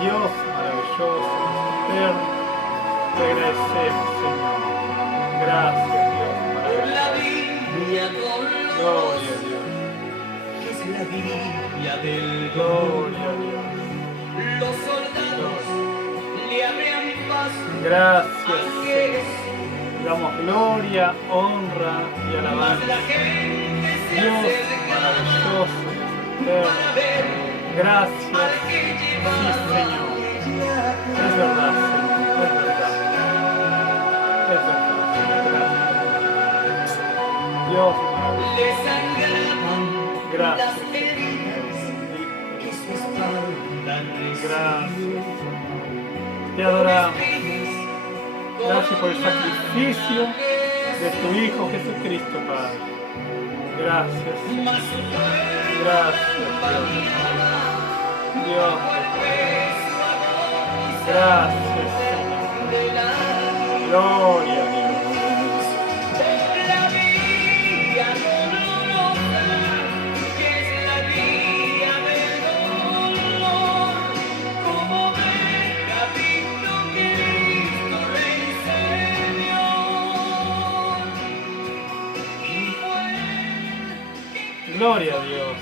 Dios maravilloso, eterno, te agradecemos, Señor. Gracias, Dios maravilloso. Gloria a Dios. Gloria a Dios. Los soldados le abrían paso. Gracias, Señor. Damos gloria, honra y alabanza. Dios maravilloso, eterno. Gracias, sí, Señor. Es verdad, Señor, es verdad. Es verdad, Señor. Gracias. Dios maravilloso. Gracias, Señor. Gracias. Te adoramos. Gracias por el sacrificio de tu Hijo Jesucristo, Padre. Gracias. Gracias, Dios. Dios. Gracias, Señor. Gloria a Dios. Gloria a Dios,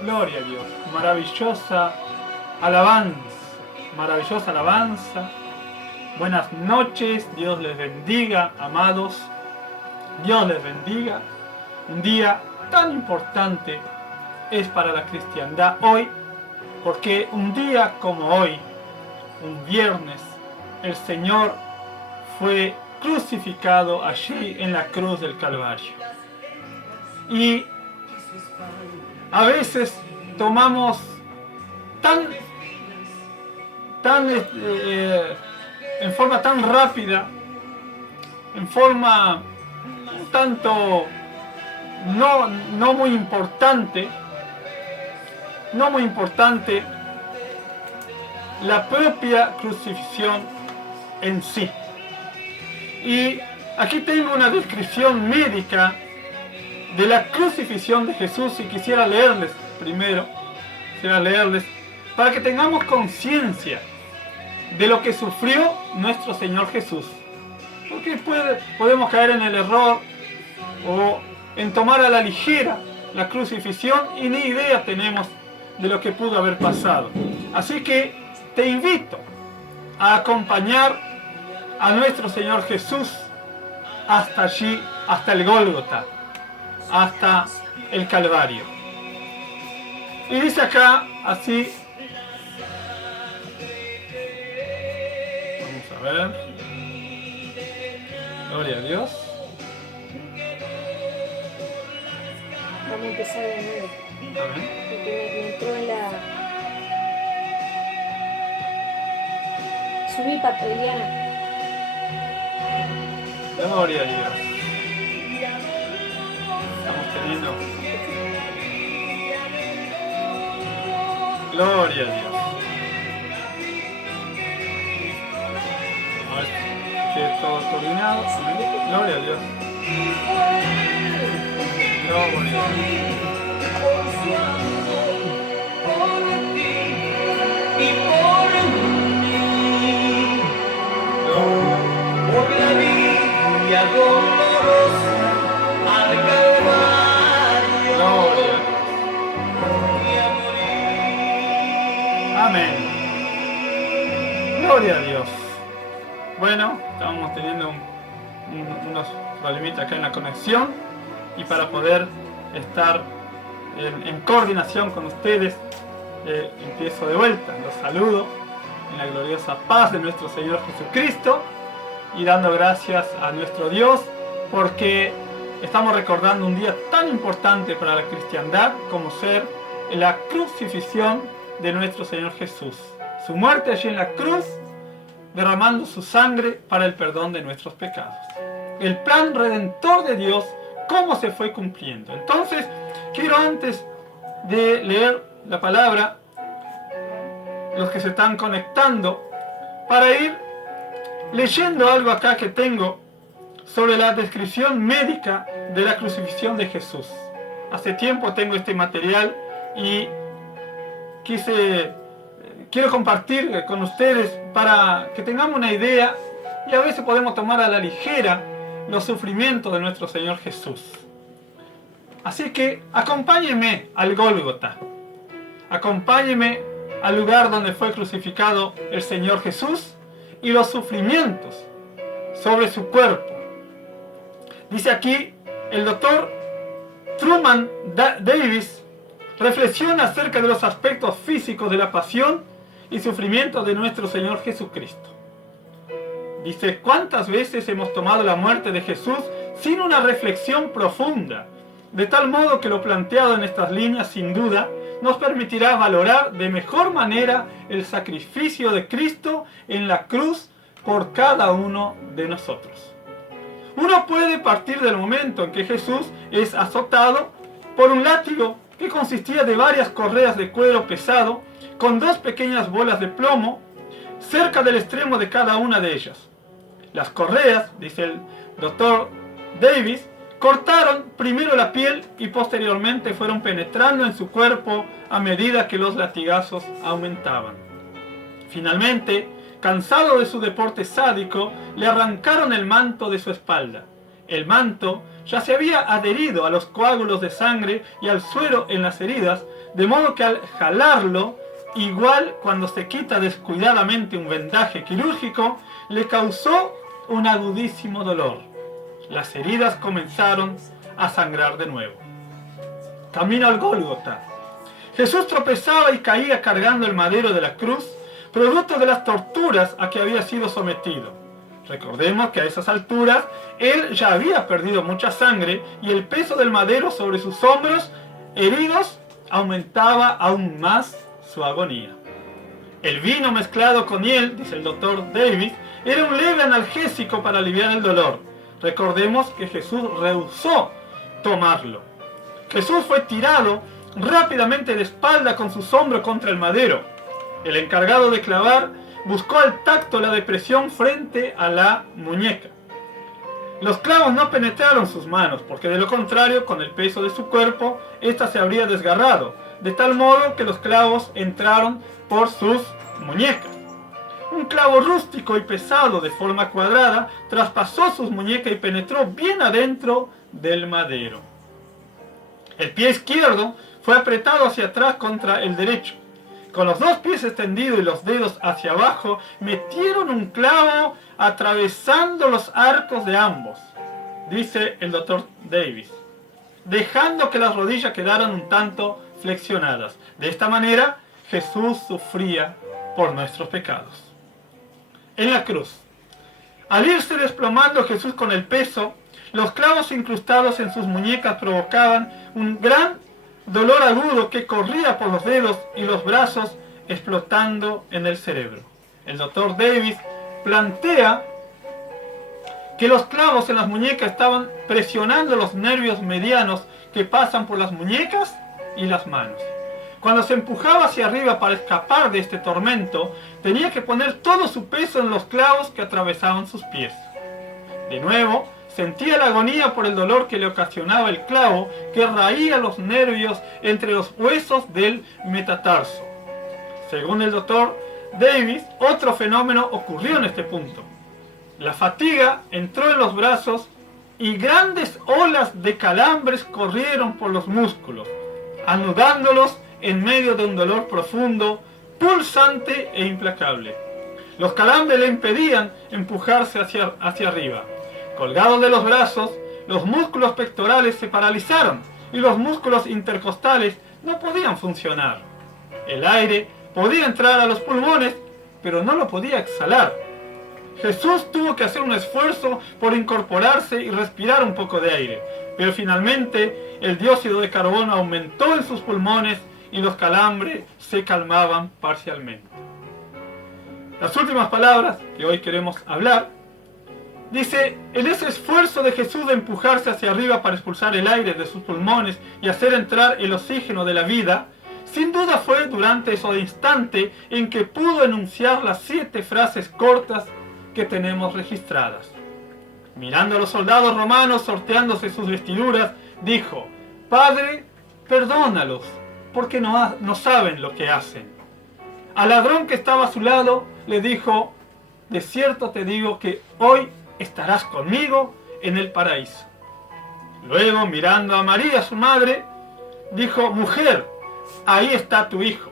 gloria a Dios, maravillosa alabanza, buenas noches, Dios les bendiga, amados, Dios les bendiga, un día tan importante es para la cristiandad hoy, porque un día como hoy, un viernes, el Señor fue crucificado allí en la cruz del Calvario. Y a veces tomamos en forma tan rápida, en forma un tanto no muy importante, la propia crucifixión en sí. Y aquí tengo una descripción médica de la crucifixión de Jesús y quisiera leerles para que tengamos conciencia de lo que sufrió nuestro Señor Jesús. Porque podemos caer en el error o en tomar a la ligera la crucifixión y ni idea tenemos de lo que pudo haber pasado. Así que te invito a acompañar a nuestro Señor Jesús hasta allí, hasta el Gólgota, hasta el Calvario. Y dice acá así, vamos a ver, gloria a Dios. Vamos a empezar de nuevo. Amén. Porque me entró en la... Subí papeliana. Gloria a Dios. Estamos teniendo. Gloria a Dios. A ver, que todo coordinado. Amén. Gloria a Dios. Gloria a Dios. Y por mí, por la vía dolorosa al Calvario, Gloria a Dios. Amén. Gloria a Dios. Bueno, estamos teniendo unos problemitas acá en la conexión y para poder estar en coordinación con ustedes, empiezo de vuelta. Los saludo en la gloriosa paz de nuestro Señor Jesucristo y dando gracias a nuestro Dios porque estamos recordando un día tan importante para la cristiandad como ser la crucifixión de nuestro Señor Jesús. Su muerte allí en la cruz, derramando su sangre para el perdón de nuestros pecados. El plan redentor de Dios, cómo se fue cumpliendo. Entonces, quiero antes de leer la palabra, los que se están conectando, para ir leyendo algo acá que tengo sobre la descripción médica de la crucifixión de Jesús. Hace tiempo tengo este material y quise quiero compartir con ustedes para que tengamos una idea, y a veces podemos tomar a la ligera los sufrimientos de nuestro Señor Jesús. Así que acompáñenme al Gólgota, acompáñenme al lugar donde fue crucificado el Señor Jesús y los sufrimientos sobre su cuerpo. Dice aquí el doctor Truman Davis, reflexiona acerca de los aspectos físicos de la pasión y sufrimiento de nuestro Señor Jesucristo. Dice, ¿cuántas veces hemos tomado la muerte de Jesús sin una reflexión profunda? De tal modo que lo planteado en estas líneas, sin duda, nos permitirá valorar de mejor manera el sacrificio de Cristo en la cruz por cada uno de nosotros. Uno puede partir del momento en que Jesús es azotado por un látigo que consistía de varias correas de cuero pesado con 2 pequeñas bolas de plomo cerca del extremo de cada una de ellas. Las correas, dice el doctor Davis, cortaron primero la piel y posteriormente fueron penetrando en su cuerpo a medida que los latigazos aumentaban. Finalmente, cansado de su deporte sádico, le arrancaron el manto de su espalda. El manto ya se había adherido a los coágulos de sangre y al suero en las heridas, de modo que al jalarlo, igual cuando se quita descuidadamente un vendaje quirúrgico, le causó un agudísimo dolor. Las heridas comenzaron a sangrar de nuevo. Camino al Gólgota. Jesús tropezaba y caía cargando el madero de la cruz, producto de las torturas a que había sido sometido. Recordemos que a esas alturas él ya había perdido mucha sangre y el peso del madero sobre sus hombros heridos aumentaba aún más su agonía. El vino mezclado con hiel, dice el doctor Davis, era un leve analgésico para aliviar el dolor. Recordemos que Jesús rehusó tomarlo. Jesús fue tirado rápidamente de espalda con sus hombros contra el madero. El encargado de clavar buscó al tacto la depresión frente a la muñeca. Los clavos no penetraron sus manos, porque de lo contrario, con el peso de su cuerpo, ésta se habría desgarrado, de tal modo que los clavos entraron por sus muñecas. Un clavo rústico y pesado de forma cuadrada traspasó sus muñecas y penetró bien adentro del madero. El pie izquierdo fue apretado hacia atrás contra el derecho. Con los 2 pies extendidos y los dedos hacia abajo, metieron un clavo atravesando los arcos de ambos, dice el doctor Davis, dejando que las rodillas quedaran un tanto flexionadas. De esta manera, Jesús sufría por nuestros pecados. En la cruz, al irse desplomando Jesús con el peso, los clavos incrustados en sus muñecas provocaban un gran dolor agudo que corría por los dedos y los brazos, explotando en el cerebro. El doctor Davis plantea que los clavos en las muñecas estaban presionando los nervios medianos que pasan por las muñecas y las manos. Cuando se empujaba hacia arriba para escapar de este tormento, tenía que poner todo su peso en los clavos que atravesaban sus pies. De nuevo, sentía la agonía por el dolor que le ocasionaba el clavo que raía los nervios entre los huesos del metatarso. Según el doctor Davis, otro fenómeno ocurrió en este punto. La fatiga entró en los brazos y grandes olas de calambres corrieron por los músculos, anudándolos en medio de un dolor profundo, pulsante e implacable. Los calambres le impedían empujarse hacia arriba. Colgados de los brazos, los músculos pectorales se paralizaron y los músculos intercostales no podían funcionar. El aire podía entrar a los pulmones, pero no lo podía exhalar. Jesús tuvo que hacer un esfuerzo por incorporarse y respirar un poco de aire, pero finalmente el dióxido de carbono aumentó en sus pulmones y los calambres se calmaban parcialmente. Las últimas palabras que hoy queremos hablar, dice, en ese esfuerzo de Jesús de empujarse hacia arriba para expulsar el aire de sus pulmones y hacer entrar el oxígeno de la vida, sin duda fue durante ese instante en que pudo enunciar las 7 frases cortas que tenemos registradas. Mirando a los soldados romanos sorteándose sus vestiduras, dijo, Padre, perdónalos, porque no saben lo que hacen. Al ladrón que estaba a su lado le dijo: de cierto te digo que hoy estarás conmigo en el paraíso. Luego, mirando a María, su madre, dijo: mujer, ahí está tu hijo.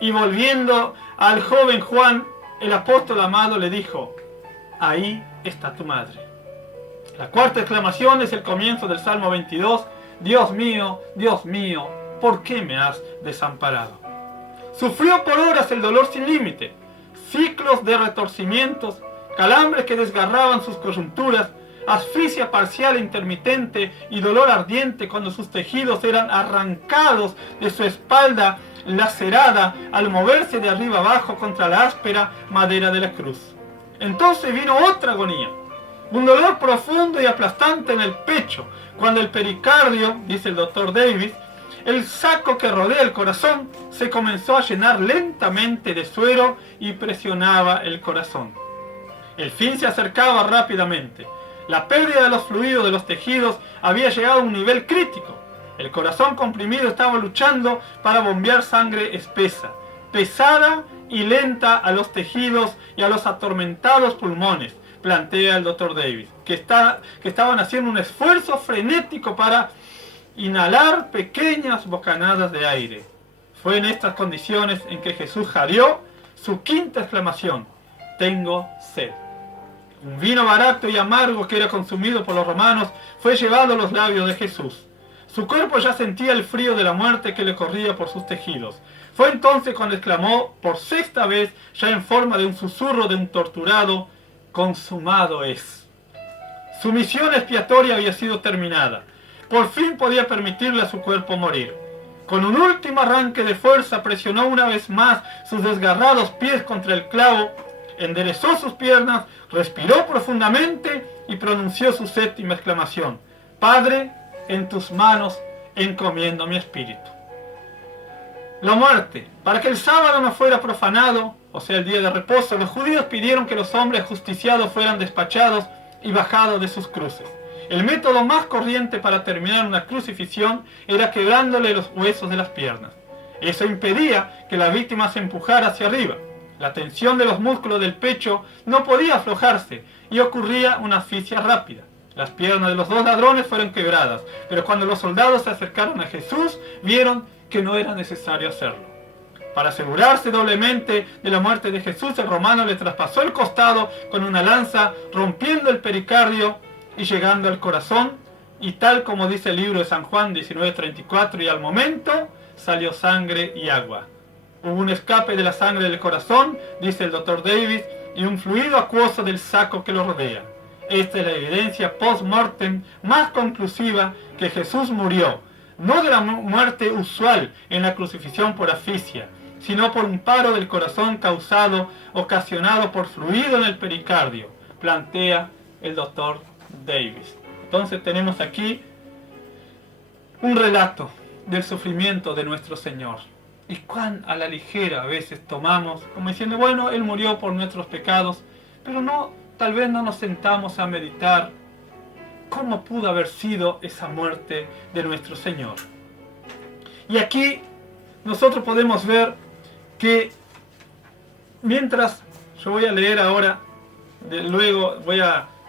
Y volviendo al joven Juan, el apóstol amado, le dijo: ahí está tu madre. La cuarta exclamación es el comienzo del Salmo 22. Dios mío, ¿por qué me has desamparado? Sufrió por horas el dolor sin límite, ciclos de retorcimientos, calambres que desgarraban sus coyunturas, asfixia parcial e intermitente y dolor ardiente cuando sus tejidos eran arrancados de su espalda lacerada al moverse de arriba abajo contra la áspera madera de la cruz. Entonces vino otra agonía, un dolor profundo y aplastante en el pecho, cuando el pericardio, dice el doctor Davis, el saco que rodea el corazón, se comenzó a llenar lentamente de suero y presionaba el corazón. El fin se acercaba rápidamente. La pérdida de los fluidos de los tejidos había llegado a un nivel crítico. El corazón comprimido estaba luchando para bombear sangre espesa, pesada y lenta a los tejidos y a los atormentados pulmones, plantea el Dr. Davis, que estaban haciendo un esfuerzo frenético para inhalar pequeñas bocanadas de aire. Fue en estas condiciones en que Jesús jadeó su quinta exclamación: tengo sed. Un vino barato y amargo que era consumido por los romanos fue llevado a los labios de Jesús. Su cuerpo ya sentía el frío de la muerte que le corría por sus tejidos. Fue entonces cuando exclamó por sexta vez, ya en forma de un susurro de un torturado: consumado es. Su misión expiatoria había sido terminada. Por fin podía permitirle a su cuerpo morir. Con un último arranque de fuerza presionó una vez más sus desgarrados pies contra el clavo, enderezó sus piernas, respiró profundamente y pronunció su séptima exclamación: Padre, en tus manos encomiendo mi espíritu. La muerte. Para que el sábado no fuera profanado, o sea el día de reposo, los judíos pidieron que los hombres justiciados fueran despachados y bajados de sus cruces. El método más corriente para terminar una crucifixión era quebrándole los huesos de las piernas. Eso impedía que la víctima se empujara hacia arriba. La tensión de los músculos del pecho no podía aflojarse y ocurría una asfixia rápida. Las piernas de los dos ladrones fueron quebradas, pero cuando los soldados se acercaron a Jesús, vieron que no era necesario hacerlo. Para asegurarse doblemente de la muerte de Jesús, el romano le traspasó el costado con una lanza, rompiendo el pericardio y llegando al corazón, y tal como dice el libro de San Juan 19:34, y al momento salió sangre y agua. Hubo un escape de la sangre del corazón, dice el Dr. Davis, y un fluido acuoso del saco que lo rodea. Esta es la evidencia post-mortem más conclusiva que Jesús murió, no de la muerte usual en la crucifixión por asfixia, sino por un paro del corazón ocasionado por fluido en el pericardio, plantea el Dr. Davis. Entonces tenemos aquí un relato del sufrimiento de nuestro Señor. Y cuán a la ligera a veces tomamos, como diciendo, bueno, Él murió por nuestros pecados, pero tal vez no nos sentamos a meditar cómo pudo haber sido esa muerte de nuestro Señor. Y aquí nosotros podemos ver que mientras yo voy a leer ahora,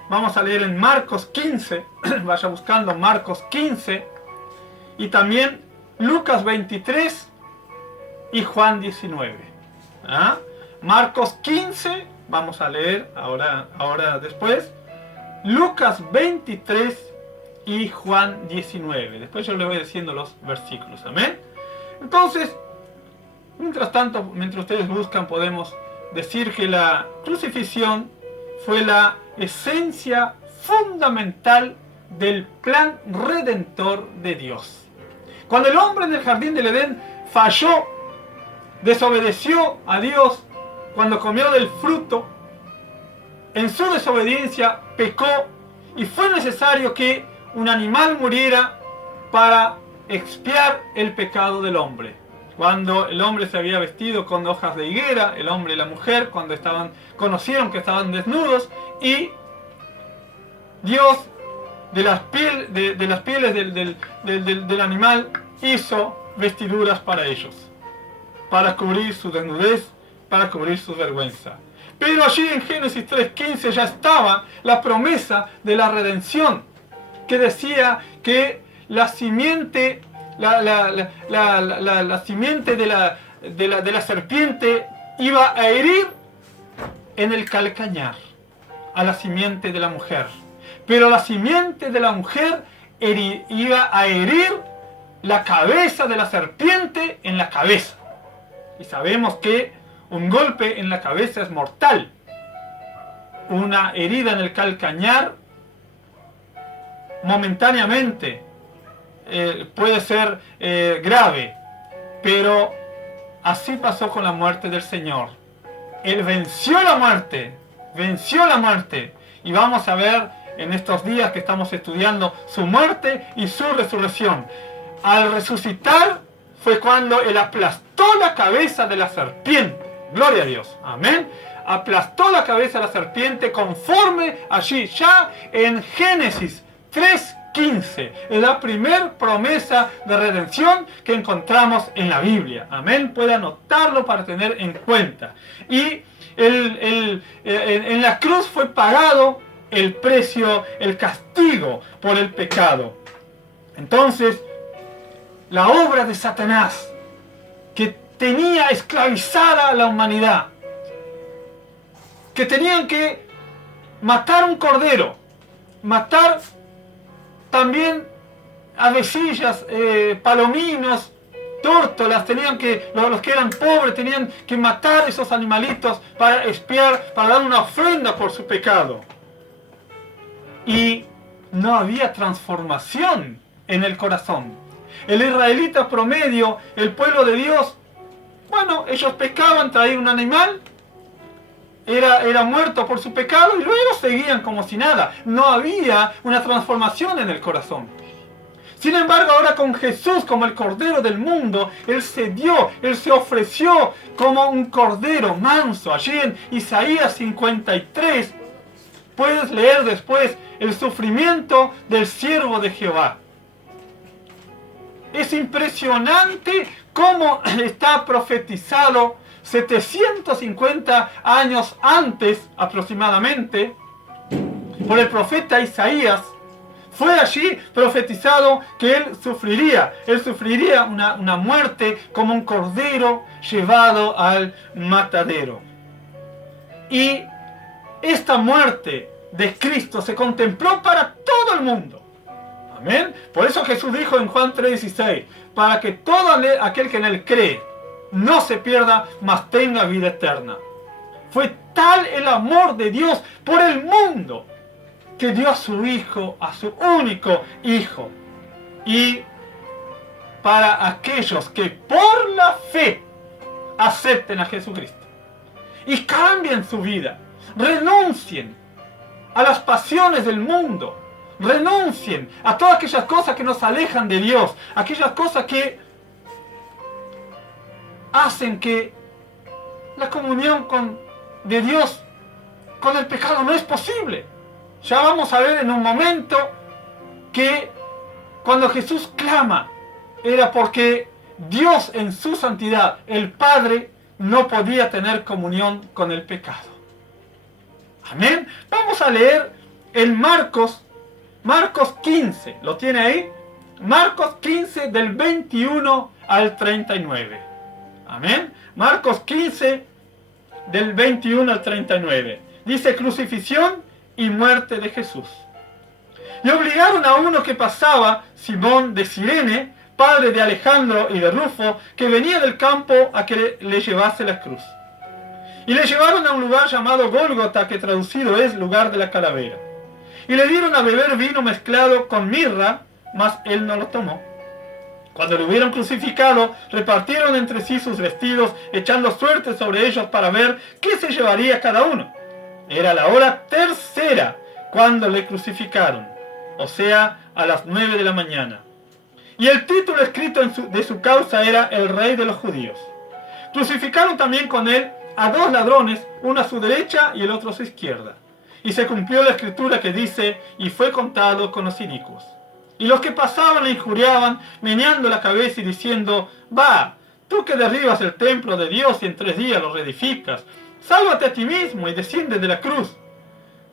vamos a leer en Marcos 15, vaya buscando Marcos 15, y también Lucas 23 y Juan 19. Marcos 15, vamos a leer ahora después, Lucas 23 y Juan 19. Después yo le voy diciendo los versículos, amén. Entonces, mientras tanto, mientras ustedes buscan, podemos decir que la crucifixión fue la esencia fundamental del plan redentor de Dios. Cuando el hombre en el jardín del Edén falló, desobedeció a Dios, cuando comió del fruto, en su desobediencia pecó y fue necesario que un animal muriera para expiar el pecado del hombre. Cuando el hombre se había vestido con hojas de higuera, el hombre y la mujer, cuando conocieron que estaban desnudos, y Dios de las pieles del animal hizo vestiduras para ellos, para cubrir su desnudez para cubrir su vergüenza. Pero allí en Génesis 3:15 ya estaba la promesa de la redención, que decía que la simiente, la simiente de la serpiente iba a herir en el calcañar a la simiente de la mujer. Pero la simiente de la mujer iba a herir la cabeza de la serpiente en la cabeza. Y sabemos que un golpe en la cabeza es mortal. Una herida en el calcañar momentáneamente puede ser grave, pero así pasó con la muerte del Señor. Él venció la muerte, y vamos a ver en estos días que estamos estudiando su muerte y su resurrección. Al resucitar fue cuando Él aplastó la cabeza de la serpiente. Gloria a Dios, amén. Aplastó la cabeza de la serpiente conforme allí ya en Génesis 3:15. Es la primer promesa de redención que encontramos en la Biblia. Amén. Puede anotarlo para tener en cuenta. Y en la cruz fue pagado el precio, el castigo por el pecado. Entonces, la obra de Satanás, que tenía esclavizada a la humanidad, que tenían que matar un cordero, matar también avecillas, palominos, tórtolas, los que eran pobres tenían que matar esos animalitos para expiar, para dar una ofrenda por su pecado. Y no había transformación en el corazón. El israelita promedio, el pueblo de Dios, bueno, ellos pecaban, traían un animal, era muerto por su pecado y luego seguían como si nada. No había una transformación en el corazón. Sin embargo, ahora con Jesús como el Cordero del mundo, Él se dio, Él se ofreció como un cordero manso. Allí en Isaías 53 puedes leer después el sufrimiento del siervo de Jehová. Es impresionante cómo está profetizado 750 años antes aproximadamente por el profeta Isaías. Fue allí profetizado que él sufriría una muerte como un cordero llevado al matadero. Y esta muerte de Cristo se contempló para todo el mundo. Amén. Por eso Jesús dijo en Juan 3:16, para que todo aquel que en él cree no se pierda, mas tenga vida eterna. Fue tal el amor de Dios por el mundo que dio a su Hijo, a su único Hijo. Y para aquellos que por la fe acepten a Jesucristo y cambien su vida, renuncien a las pasiones del mundo, renuncien a todas aquellas cosas que nos alejan de Dios, aquellas cosas que hacen que la comunión de Dios con el pecado no es posible. Ya vamos a ver en un momento que cuando Jesús clama era porque Dios en su santidad, el Padre, no podía tener comunión con el pecado. Amén. Vamos a leer en Marcos 15. ¿Lo tiene ahí? Marcos 15 del 21 al 39. Amén. Marcos 15 del 21 al 39. Dice: crucifixión y muerte de Jesús. Y obligaron a uno que pasaba, Simón de Cirene, padre de Alejandro y de Rufo, que venía del campo, a que le llevase la cruz. Y le llevaron a un lugar llamado Gólgota, que traducido es lugar de la calavera. Y le dieron a beber vino mezclado con mirra, mas él no lo tomó. Cuando lo hubieron crucificado, repartieron entre sí sus vestidos, echando suerte sobre ellos para ver qué se llevaría cada uno. Era la hora tercera cuando le crucificaron, o sea, a las 9 de la mañana. Y el título escrito de su causa era El Rey de los Judíos. Crucificaron también con él a 2 ladrones, uno a su derecha y el otro a su izquierda. Y se cumplió la escritura que dice: y fue contado con los inicuos. Y los que pasaban le injuriaban, meneando la cabeza y diciendo: va, tú que derribas el templo de Dios y en 3 días lo reedificas, sálvate a ti mismo y desciende de la cruz.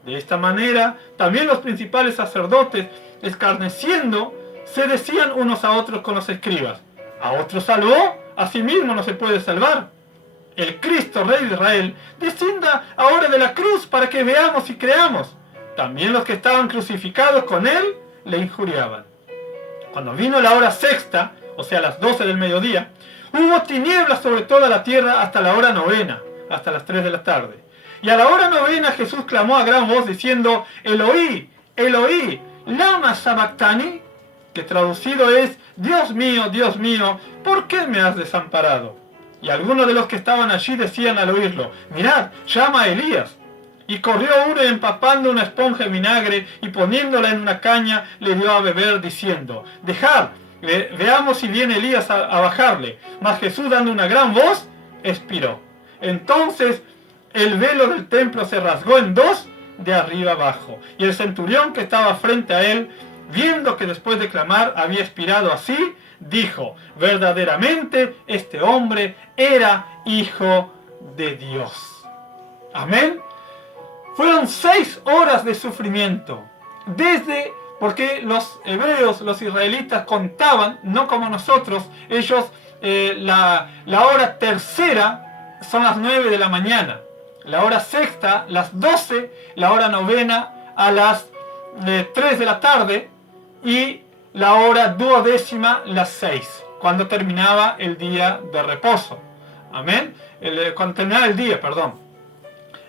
De esta manera, también los principales sacerdotes, escarneciendo, se decían unos a otros con los escribas: ¿a otro salvó? A sí mismo no se puede salvar. El Cristo, Rey de Israel, descienda ahora de la cruz para que veamos y creamos. También los que estaban crucificados con él le injuriaban. Cuando vino la hora sexta, o sea, las 12 del mediodía, hubo tinieblas sobre toda la tierra hasta la hora novena, hasta las 3 de la tarde. Y a la hora novena Jesús clamó a gran voz diciendo: Eloí, Eloí, lama sabactani, que traducido es: Dios mío, ¿por qué me has desamparado? Y algunos de los que estaban allí decían al oírlo: mirad, llama a Elías. Y corrió uno empapando una esponja en vinagre y poniéndola en una caña le dio a beber diciendo: dejad, veamos si viene Elías a bajarle. Mas Jesús, dando una gran voz, expiró. Entonces el velo del templo se rasgó en 2 de arriba abajo. Y el centurión que estaba frente a él, viendo que después de clamar había expirado así, dijo: verdaderamente este hombre era hijo de Dios. Amén. Fueron 6 horas de sufrimiento. Porque los hebreos, los israelitas contaban, no como nosotros, ellos la hora tercera son las 9 de la mañana. La hora sexta, las 12, la hora novena a las 3 de la tarde y la hora duodécima, las 6, cuando terminaba el día de reposo. Amén. Cuando terminaba el día, perdón.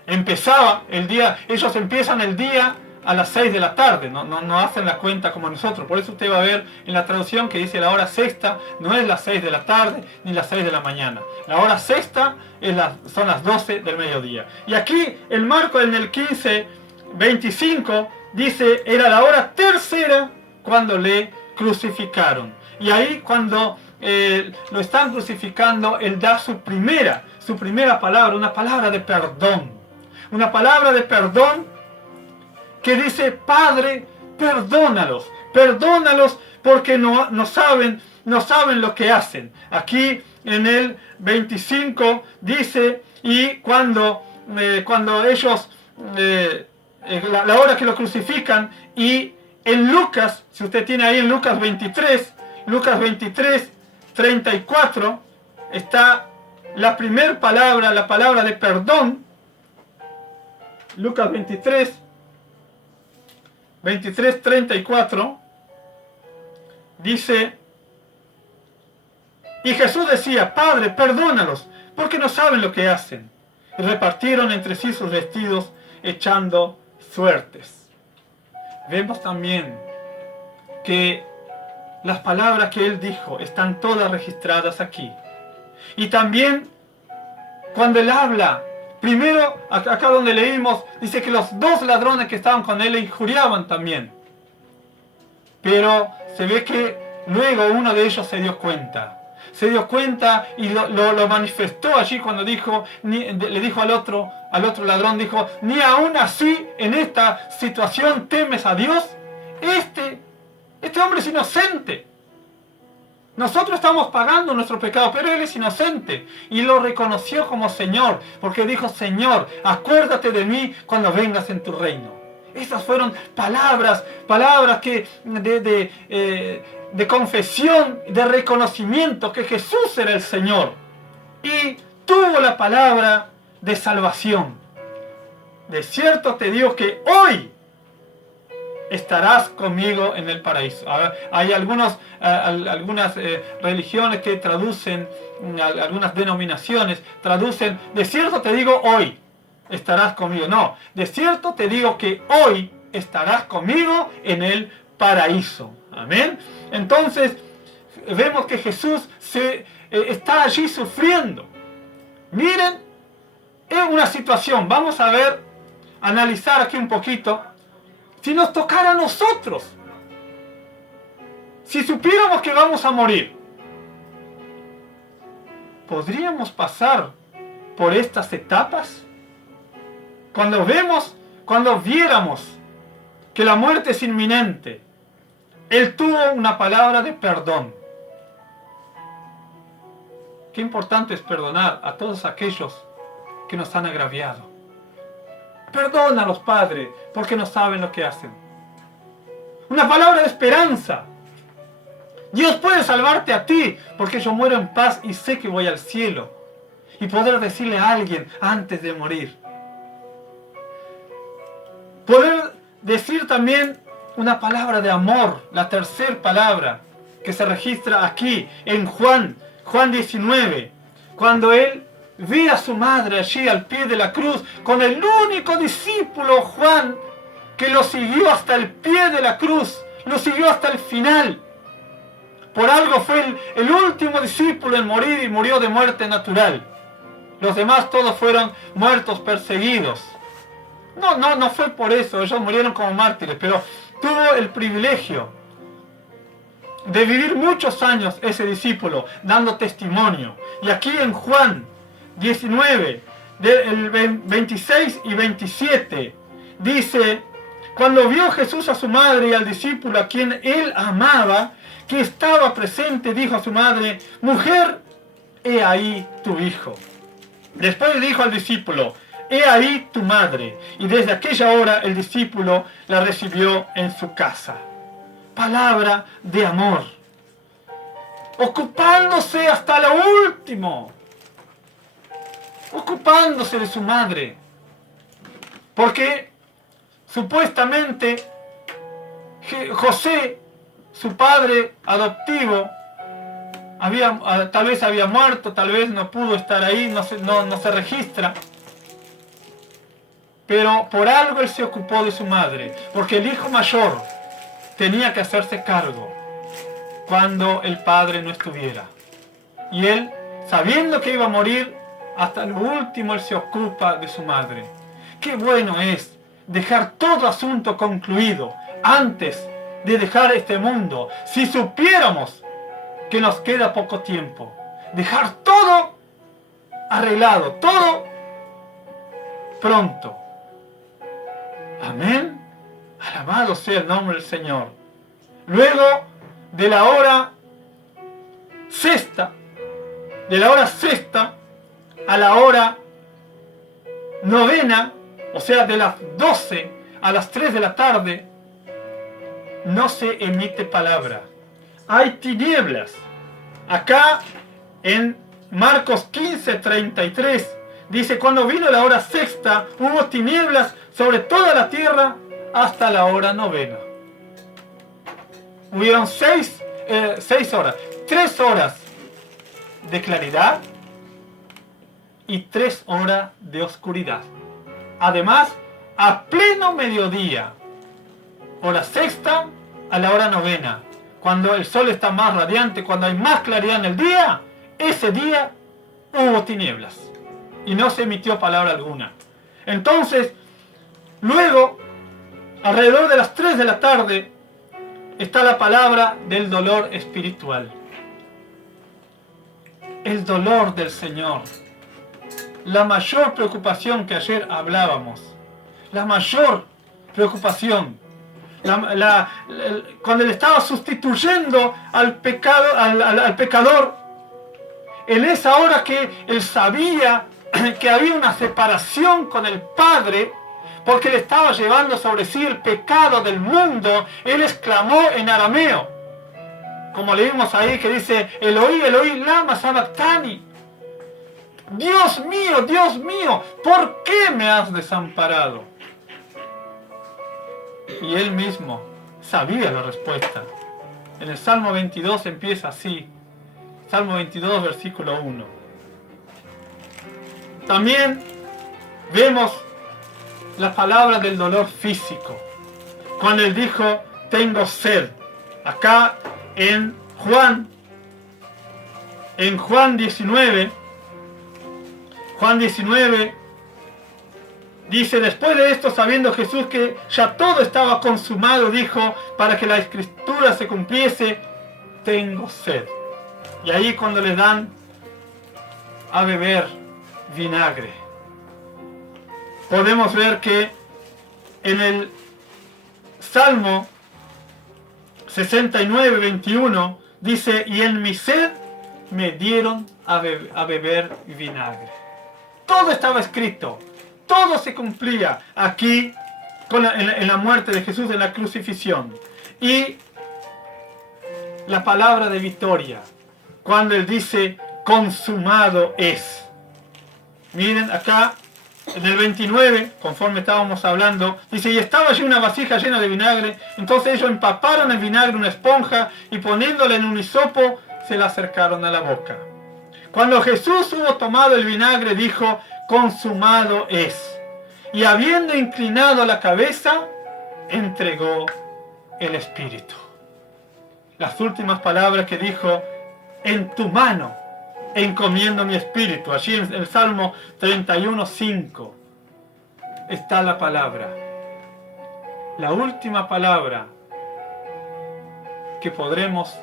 Empezaba el día, ellos empiezan el día a las 6 de la tarde, no hacen la cuenta como nosotros. Por eso usted va a ver en la traducción que dice la hora sexta, no es las 6 de la tarde ni las 6 de la mañana. La hora sexta son las 12 del mediodía. Y aquí el marco en el 15:25 dice: era la hora tercera cuando le crucificaron. Y ahí cuando lo están crucificando, él da su primera palabra, una palabra de perdón. Una palabra de perdón que dice: Padre, perdónalos porque no saben lo que hacen. Aquí en el 25 dice: y cuando ellos, la hora que lo crucifican, y en Lucas, si usted tiene ahí en Lucas 23, 34, está la primera palabra, la palabra de perdón. Lucas 23, 34, dice: y Jesús decía: Padre, perdónalos, porque no saben lo que hacen. Y repartieron entre sí sus vestidos, echando suertes. Vemos también que las palabras que él dijo están todas registradas aquí. Y también cuando él habla, primero, acá donde leímos, dice que los 2 ladrones que estaban con él le injuriaban también. Pero se ve que luego uno de ellos se dio cuenta. Y lo manifestó allí cuando le dijo al otro ladrón, dijo: ni aún así, en esta situación, temes a Dios. Este hombre es inocente. Nosotros estamos pagando nuestro pecado, pero él es inocente. Y lo reconoció como Señor, porque dijo: Señor, acuérdate de mí cuando vengas en tu reino. Esas fueron palabras que de confesión, de reconocimiento que Jesús era el Señor. Y tuvo la palabra de salvación. De cierto te digo que hoy estarás conmigo en el paraíso. Hay algunas religiones que traducen, algunas denominaciones traducen: de cierto te digo hoy estarás conmigo. No, de cierto te digo que hoy estarás conmigo en el paraíso. Amén. Entonces vemos que Jesús está allí sufriendo. Miren, es una situación. Vamos a ver, analizar aquí un poquito. Si nos tocara a nosotros, si supiéramos que vamos a morir, ¿podríamos pasar por estas etapas? Cuando viéramos que la muerte es inminente, él tuvo una palabra de perdón. qué importante es perdonar a todos aquellos que nos han agraviado. Perdónalos, Padre, porque no saben lo que hacen. Una palabra de esperanza. Dios puede salvarte a ti, porque yo muero en paz y sé que voy al cielo. Y poder decirle a alguien antes de morir. Poder decir también una palabra de amor, la tercera palabra que se registra aquí en Juan 19, cuando él ve a su madre allí al pie de la cruz con el único discípulo, Juan, que lo siguió hasta el pie de la cruz, lo siguió hasta el final. Por algo fue el último discípulo en morir y murió de muerte natural. Los demás todos fueron muertos, perseguidos. No fue por eso, ellos murieron como mártires, pero tuvo el privilegio de vivir muchos años ese discípulo, dando testimonio. Y aquí en Juan 19, del 26 y 27, dice: cuando vio Jesús a su madre y al discípulo a quien él amaba, que estaba presente, dijo a su madre: mujer, he ahí tu hijo. Después le dijo al discípulo: he ahí tu madre. Y desde aquella hora el discípulo la recibió en su casa. Palabra de amor. Ocupándose hasta lo último. Ocupándose de su madre. Porque supuestamente José, su padre adoptivo, tal vez había muerto, tal vez no pudo estar ahí, no se registra. Pero por algo él se ocupó de su madre, porque el hijo mayor tenía que hacerse cargo cuando el padre no estuviera. Y él, sabiendo que iba a morir, hasta lo último él se ocupa de su madre. Qué bueno es dejar todo asunto concluido antes de dejar este mundo. Si supiéramos que nos queda poco tiempo, dejar todo arreglado, todo pronto. Amén. Alabado sea el nombre del Señor. Luego de la hora sexta, a la hora novena, o sea, de las 12 a las 3 de la tarde, no se emite palabra. Hay tinieblas. Acá en Marcos 15:33 dice: cuando vino la hora sexta, hubo tinieblas sobre toda la tierra hasta la hora novena. Hubieron 6 horas, 3 horas de claridad y 3 horas de oscuridad. Además, a pleno mediodía, hora sexta a la hora novena, cuando el sol está más radiante, cuando hay más claridad en el día, ese día hubo tinieblas y no se emitió palabra alguna. Entonces, luego, alrededor de las 3 de la tarde, está la palabra del dolor espiritual. El dolor del Señor. La mayor preocupación que ayer hablábamos. La mayor preocupación. Cuando él estaba sustituyendo al pecador, en esa hora que él sabía que había una separación con el Padre, porque él estaba llevando sobre sí el pecado del mundo, él exclamó en arameo, como leímos ahí, que dice: Eloí, Eloí, lama sabactani. Dios mío, ¿por qué me has desamparado? Y él mismo sabía la respuesta. En el Salmo 22 empieza así. Salmo 22, versículo 1. También vemos la palabra del dolor físico. Cuando él dijo: tengo sed. Acá en Juan 19, dice: después de esto, sabiendo Jesús que ya todo estaba consumado, dijo, para que la escritura se cumpliese: tengo sed. Y ahí cuando le dan a beber vinagre, podemos ver que en el Salmo 69, 21 dice: y en mi sed me dieron a beber vinagre. Todo estaba escrito, todo se cumplía aquí en la muerte de Jesús, en la crucifixión. Y la palabra de victoria, cuando Él dice, consumado es. Miren acá, en el 29, conforme estábamos hablando, dice, y estaba allí una vasija llena de vinagre. Entonces ellos empaparon en vinagre una esponja y poniéndola en un hisopo, se la acercaron a la boca. Cuando Jesús hubo tomado el vinagre, dijo, consumado es. Y habiendo inclinado la cabeza, entregó el Espíritu. Las últimas palabras que dijo, en tu mano encomiendo mi espíritu. Allí en el Salmo 31:5 está la palabra. La última palabra que podremos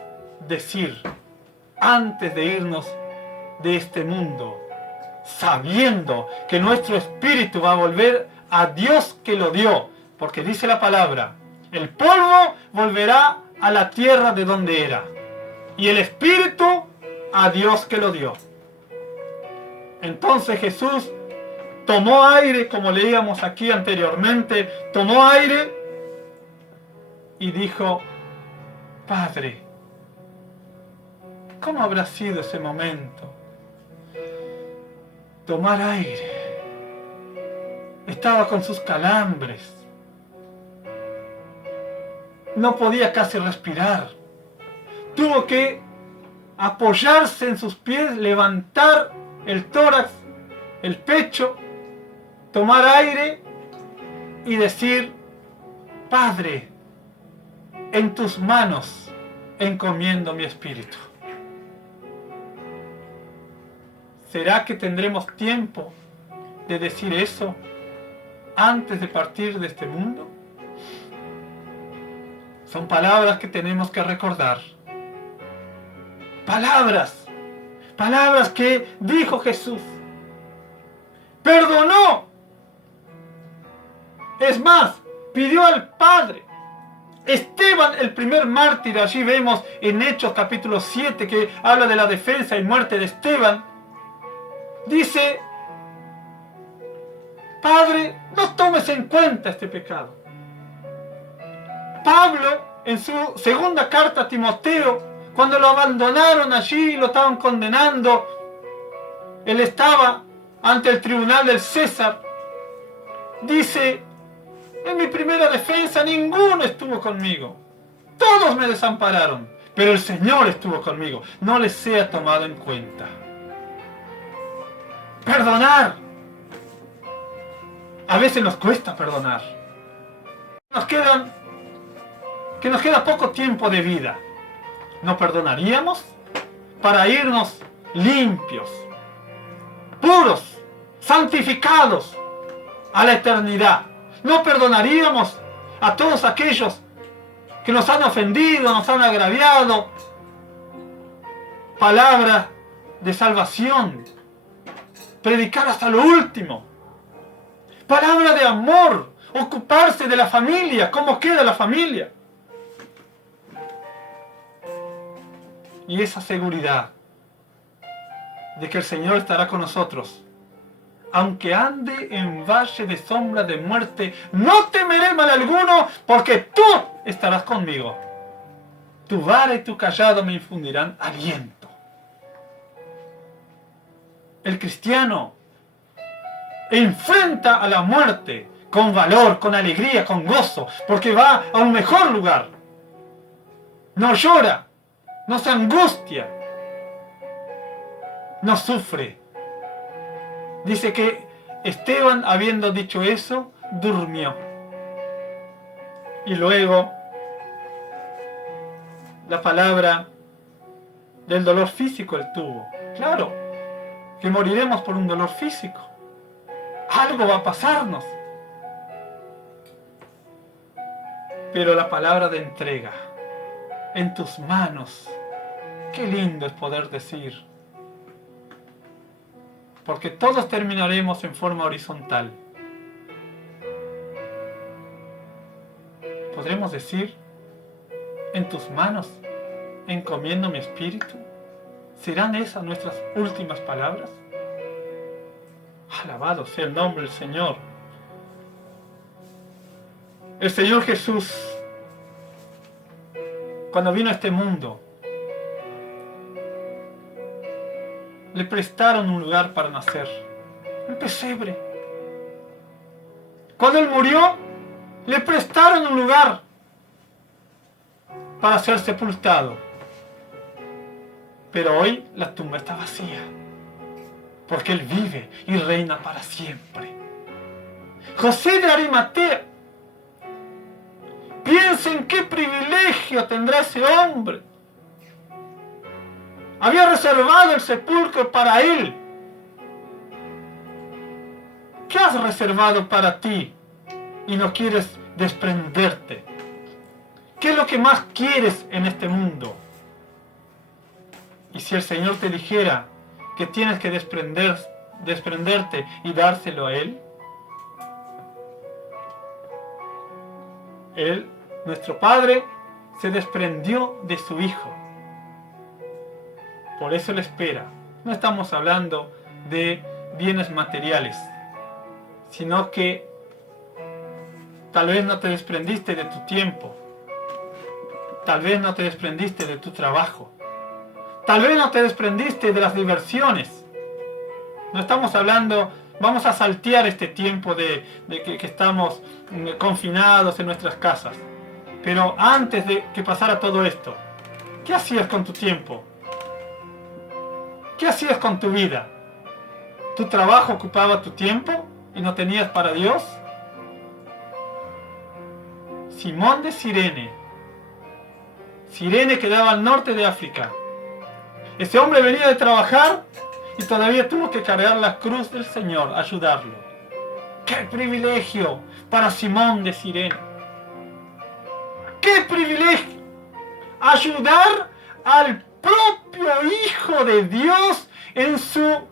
decir antes de irnos de este mundo, sabiendo que nuestro espíritu va a volver a Dios que lo dio, porque dice la palabra, el polvo volverá a la tierra de donde era, y el espíritu a Dios que lo dio. Entonces Jesús tomó aire, como leíamos aquí anteriormente, tomó aire y dijo, Padre, ¿cómo habrá sido ese momento? Tomar aire. Estaba con sus calambres. No podía casi respirar. Tuvo que apoyarse en sus pies, levantar el tórax, el pecho, tomar aire y decir, Padre, en tus manos encomiendo mi espíritu. ¿Será que tendremos tiempo de decir eso antes de partir de este mundo? Son palabras que tenemos que recordar. Palabras que dijo Jesús. Perdonó. Es más, pidió al Padre. Esteban, el primer mártir, allí vemos en Hechos capítulo 7 que habla de la defensa y muerte de Esteban. Dice, Padre, no tomes en cuenta este pecado. Pablo, en su segunda carta a Timoteo, cuando lo abandonaron allí y lo estaban condenando, él estaba ante el tribunal del César, dice, en mi primera defensa ninguno estuvo conmigo, todos me desampararon, pero el Señor estuvo conmigo, no les sea tomado en cuenta. Perdonar. A veces nos cuesta perdonar. Nos queda poco tiempo de vida. ¿No perdonaríamos? Para irnos limpios, puros, santificados a la eternidad. ¿No perdonaríamos a todos aquellos que nos han ofendido, nos han agraviado? Palabra de salvación. Predicar hasta lo último. Palabra de amor. Ocuparse de la familia. ¿Cómo queda la familia? Y esa seguridad de que el Señor estará con nosotros. Aunque ande en valle de sombra de muerte, no temeré mal alguno, porque tú estarás conmigo. Tu vara y tu cayado me infundirán aliento. El cristiano enfrenta a la muerte con valor, con alegría, con gozo, porque va a un mejor lugar. No llora, no se angustia, no sufre. Dice que Esteban, habiendo dicho eso, durmió. Y luego la palabra del dolor físico él tuvo. Claro, que moriremos por un dolor físico. Algo va a pasarnos. Pero la palabra de entrega, en tus manos, qué lindo es poder decir. Porque todos terminaremos en forma horizontal. ¿Podremos decir, en tus manos encomiendo mi espíritu? ¿Serán esas nuestras últimas palabras? Alabado sea el nombre del Señor. El Señor Jesús, cuando vino a este mundo, le prestaron un lugar para nacer, un pesebre. Cuando Él murió, le prestaron un lugar para ser sepultado. Pero hoy la tumba está vacía, porque Él vive y reina para siempre. José de Arimatea, piensen qué privilegio tendrá ese hombre. Había reservado el sepulcro para él. ¿Qué has reservado para ti y no quieres desprenderte? ¿Qué es lo que más quieres en este mundo? Y si el Señor te dijera que tienes que desprenderte y dárselo a Él, Él, nuestro Padre, se desprendió de su Hijo. Por eso le espera. No estamos hablando de bienes materiales, sino que tal vez no te desprendiste de tu tiempo, tal vez no te desprendiste de tu trabajo, tal vez no te desprendiste de las diversiones. No estamos hablando, vamos a saltear este tiempo de que estamos confinados en nuestras casas. Pero antes de que pasara todo esto, ¿qué hacías con tu tiempo? ¿Qué hacías con tu vida? ¿Tu trabajo ocupaba tu tiempo y no tenías para Dios? Simón de Cirene. Cirene quedaba al norte de África. Ese hombre venía de trabajar y todavía tuvo que cargar la cruz del Señor, ayudarlo. ¡Qué privilegio para Simón de Cirene! ¡Qué privilegio! Ayudar al propio Hijo de Dios en su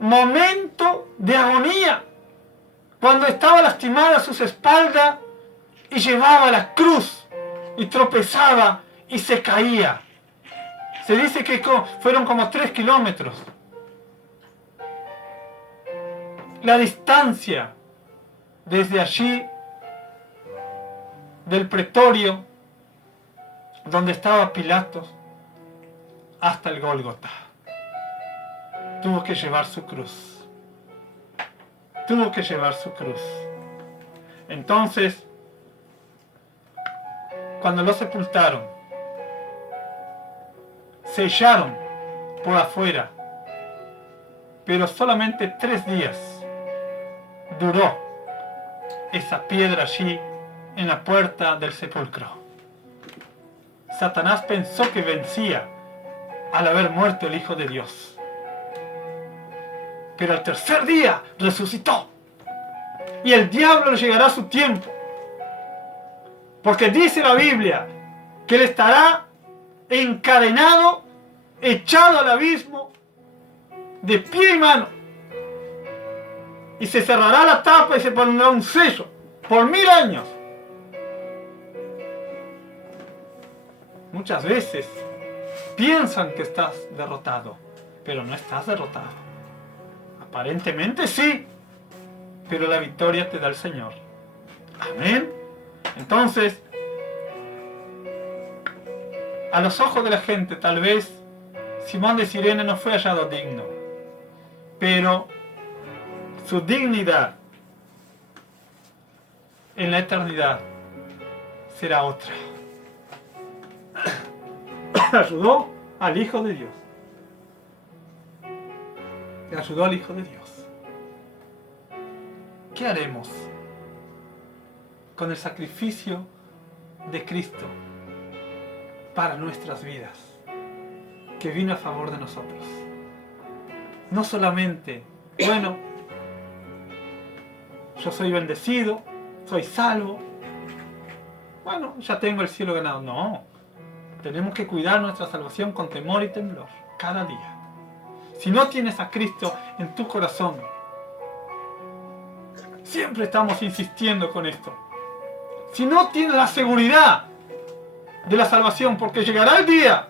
momento de agonía, cuando estaba lastimada sus espaldas y llevaba la cruz y tropezaba y se caía. Se dice que fueron como 3 kilómetros. La distancia desde allí, del pretorio, donde estaba Pilatos, hasta el Gólgota. Tuvo que llevar su cruz. Tuvo que llevar su cruz. Entonces, cuando lo sepultaron, sellaron por afuera, pero solamente 3 días duró esa piedra allí en la puerta del sepulcro. Satanás pensó que vencía al haber muerto el Hijo de Dios. Pero al 3er día resucitó. Y el diablo le llegará a su tiempo. Porque dice la Biblia que él estará encadenado, echado al abismo, de pie y mano. Y se cerrará la tapa y se pondrá un sello por 1000 años. Muchas veces piensan que estás derrotado, pero no estás derrotado. Aparentemente sí, pero la victoria te da el Señor. Amén. Entonces, a los ojos de la gente, tal vez Simón de Cirene no fue hallado digno, pero su dignidad en la eternidad será otra. Ayudó al Hijo de Dios. Ayudó al Hijo de Dios. ¿Qué haremos con el sacrificio de Cristo para nuestras vidas, que vino a favor de nosotros? No solamente, bueno, yo soy bendecido, soy salvo, bueno, ya tengo el cielo ganado. No, tenemos que cuidar nuestra salvación con temor y temblor cada día. Si no tienes a Cristo en tu corazón, siempre estamos insistiendo con esto. Si no tienes la seguridad de la salvación, porque llegará el día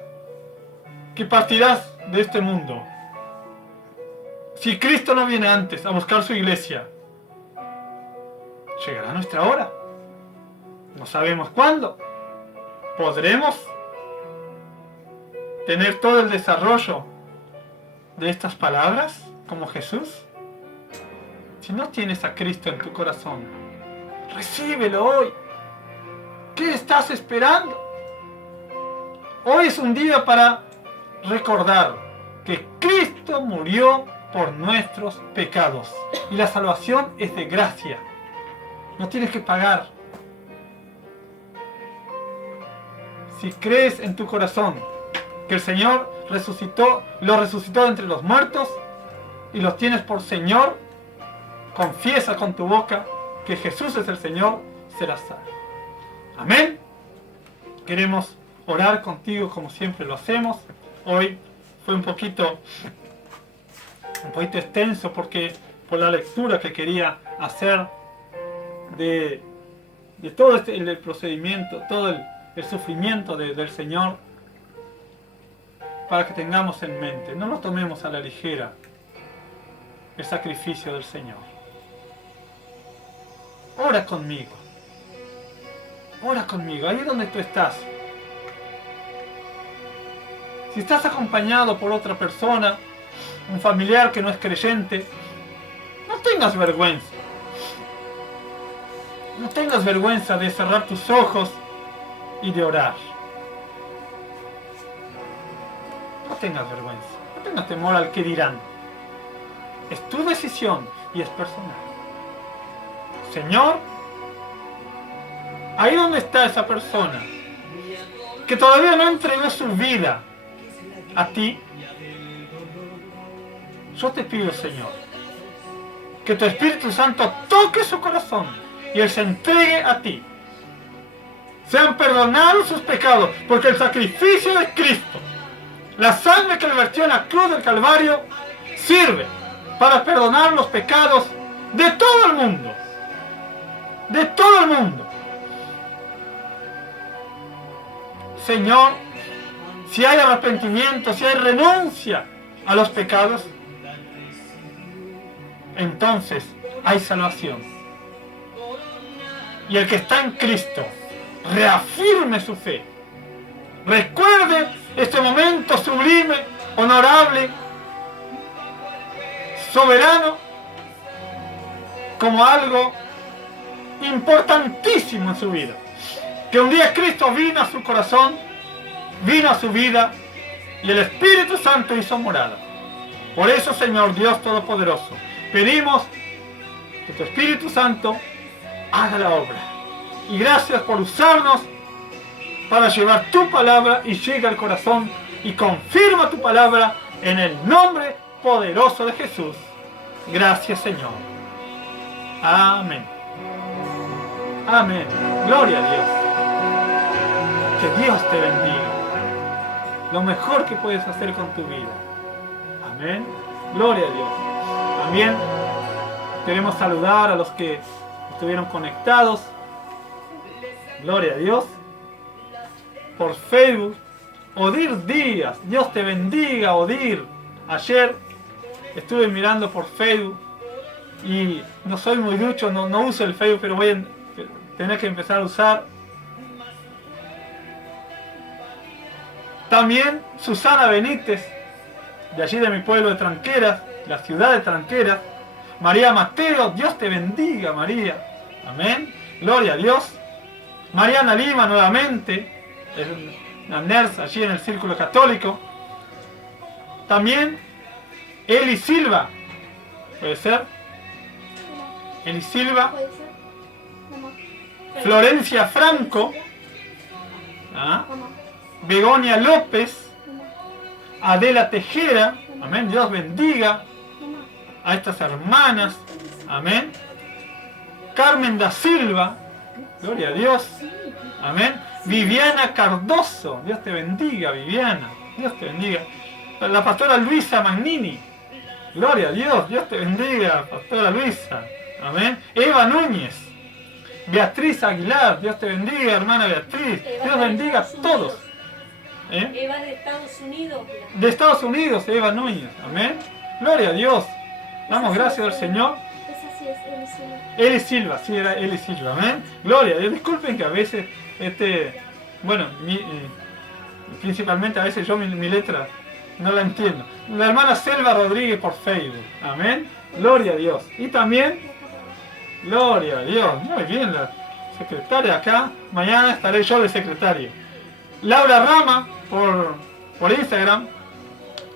que partirás de este mundo, si Cristo no viene antes a buscar su iglesia, llegará nuestra hora. No sabemos cuándo. ¿Podremos tener todo el desarrollo de estas palabras como Jesús? Si no tienes a Cristo en tu corazón, recíbelo hoy. ¿Qué estás esperando? Hoy es un día para recordar que Cristo murió por nuestros pecados y la salvación es de gracia. No tienes que pagar. Si crees en tu corazón que el Señor lo resucitó de entre los muertos y los tienes por Señor, confiesa con tu boca que Jesús es el Señor, serás salvo. Amén. Queremos orar contigo como siempre lo hacemos. Hoy fue un poquito extenso porque por la lectura que quería hacer de todo el procedimiento, todo el sufrimiento del Señor, para que tengamos en mente, no lo tomemos a la ligera el sacrificio del Señor. Ora conmigo, ahí donde tú estás. Si estás acompañado por otra persona, un familiar que no es creyente, no tengas vergüenza. No tengas vergüenza de cerrar tus ojos y de orar. No tengas vergüenza, no tengas temor al que dirán. Es tu decisión y es personal. Señor, ahí donde está esa persona que todavía no entregó su vida a ti, yo te pido, Señor, que tu Espíritu Santo toque su corazón y Él se entregue a ti. Sean perdonados sus pecados, porque el sacrificio de Cristo, la sangre que le vertió en la cruz del Calvario, sirve para perdonar los pecados de todo el mundo. De todo el mundo. Señor, si hay arrepentimiento, si hay renuncia a los pecados, entonces hay salvación. Y el que está en Cristo, reafirme su fe. Recuerde este momento sublime, honorable, soberano, como algo importantísimo en su vida. Que un día Cristo vino a su corazón, vino a su vida y el Espíritu Santo hizo morada. Por eso, Señor Dios Todopoderoso, pedimos que tu Espíritu Santo haga la obra. Y gracias por usarnos para llevar tu palabra y llegue al corazón y confirma tu palabra en el nombre poderoso de Jesús. Gracias, Señor. Amén. Amén. Gloria a Dios. Que Dios te bendiga. Lo mejor que puedes hacer con tu vida. Amén. Gloria a Dios. También queremos saludar a los que estuvieron conectados. Gloria a Dios. Por Facebook. Odir Díaz. Dios te bendiga, Odir. Ayer estuve mirando por Facebook y no soy muy ducho, no uso el Facebook, pero voy a tener que empezar a usar. También Susana Benítez, de allí de mi pueblo de Tranqueras, la ciudad de Tranqueras. María Mateo, Dios te bendiga, María. Amén. Gloria a Dios. Mariana Lima nuevamente, la NERS allí en el Círculo Católico. También Eli Silva, ¿puede ser? Eli Silva. ¿Puede ser? Mamá. Florencia Franco. ¿Ah? Mamá. Begonia López. Mamá. Adela Tejera. Amén. Dios bendiga Mamá. a estas hermanas. Amén. Carmen da Silva. Gloria a Dios. Amén. Viviana Cardoso. Dios te bendiga, Viviana. Dios te bendiga. La pastora Luisa Magnini. Gloria a Dios. Dios te bendiga, pastora Luisa. Amén. Eva Núñez. Beatriz Aguilar. Dios te bendiga, hermana Beatriz. Dios bendiga a todos. Eva de Estados Unidos. De Estados Unidos, Eva Núñez. Amén. Gloria a Dios. Damos gracias al Señor. Esa sí es Eli Silva. Eli Silva, sí, era Eli Silva. Amén. Gloria a Dios. Disculpen que a veces, bueno, principalmente a veces yo mi letra no la entiendo. La hermana Selva Rodríguez por Facebook. Amén. Gloria a Dios. Y también, gloria a Dios. Muy bien, la secretaria acá. Mañana estaré yo de secretario. Laura Rama por Instagram.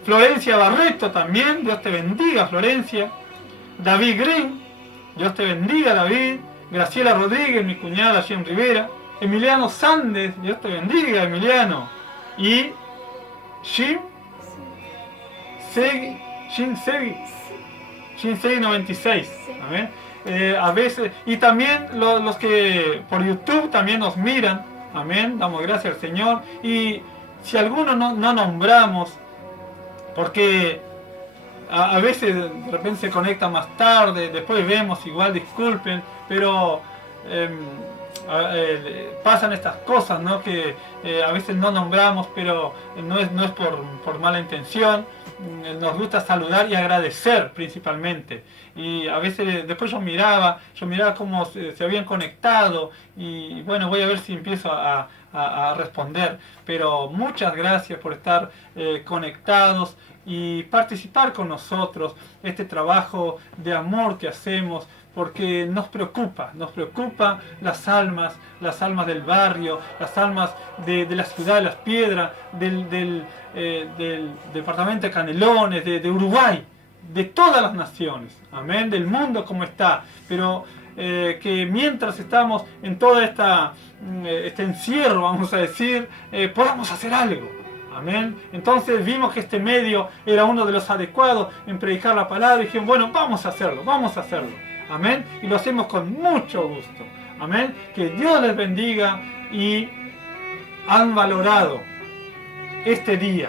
Florencia Barreto también. Dios te bendiga, Florencia. David Green. Dios te bendiga, David. Graciela Rodríguez, mi cuñada allí en Rivera. Emiliano Sández. Dios te bendiga, Emiliano. Y Jim Segui 96. Amén. A veces, y también los que por YouTube también nos miran. Amén. Damos gracias al Señor. Y si alguno no nombramos, porque a veces de repente se conecta más tarde, después vemos, igual disculpen, pero pasan estas cosas, ¿no? Que a veces no nombramos, pero no es por mala intención. Nos gusta saludar y agradecer principalmente. Y a veces después yo miraba cómo se habían conectado y bueno, voy a ver si empiezo a responder. Pero muchas gracias por estar conectados y participar con nosotros este trabajo de amor que hacemos, porque nos preocupa las almas del barrio, las almas de la ciudad de Las Piedras, del departamento de Canelones, de Uruguay, de todas las naciones, amén, del mundo como está, pero que mientras estamos en toda este encierro, vamos a decir, podamos hacer algo. Amén. Entonces vimos que este medio era uno de los adecuados en predicar la palabra y dijimos, bueno, vamos a hacerlo. Amén. Y lo hacemos con mucho gusto. Amén. Que Dios les bendiga y han valorado este día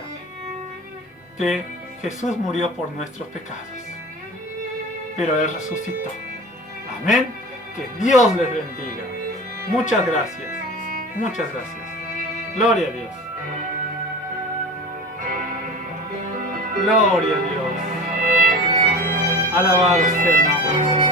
que Jesús murió por nuestros pecados. Pero Él resucitó. Amén. Que Dios les bendiga. Muchas gracias. Muchas gracias. Gloria a Dios. Gloria a Dios. Alabado sea el nombre.